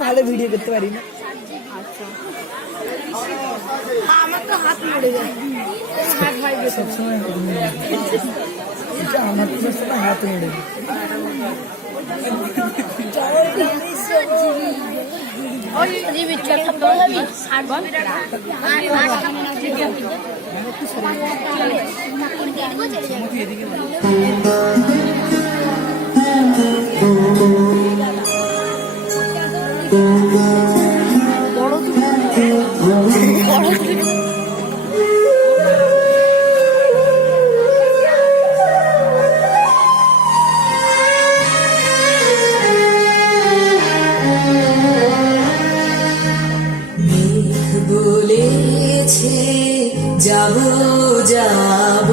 ভালো ভিডিও করতে পারি না। আমার তো হাত নড়ে যায়, হাত ভাই সবসময় আমার তো সবসময় হাত নড়ে যায়। বলেছে যাব যাব,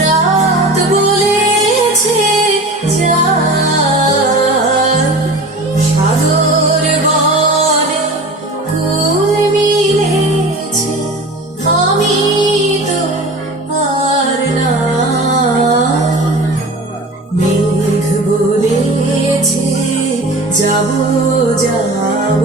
রাত বলেছে সাগর বলে কুল মিলেছে, আমি তো আর না। মেঘ বলেছে যাব যাব,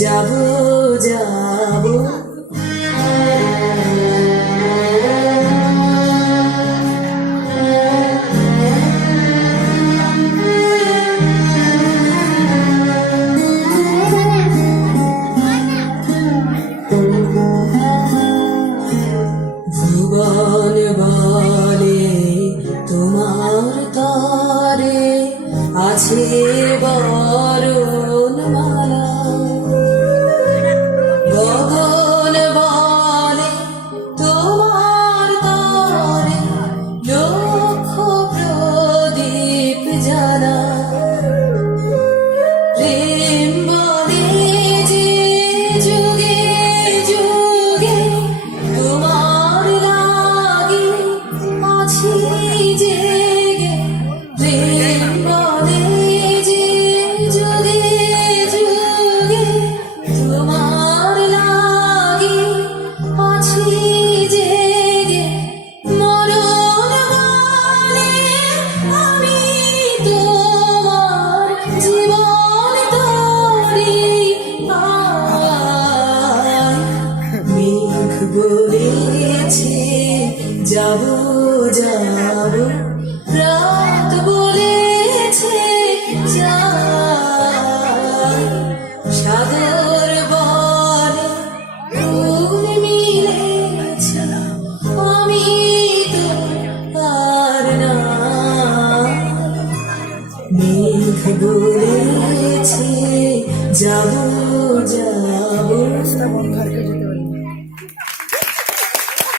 যাব যাব। ভুবন বলে তোমার তরে আছে বরণ মালা, গগন বলে তোমার তরে লক্ষ প্রদীপ জ্বালা, প্রেম বলে যে যুগে যুগে তোমার লাগি আছি জেগে, প্রেম বলে যে যুগে যুগে তোমার লাগি আছি জেগে, মরণ বলে আমি তোমার জীবন তরি পাই। মেঘ বলেছে যাব যাব,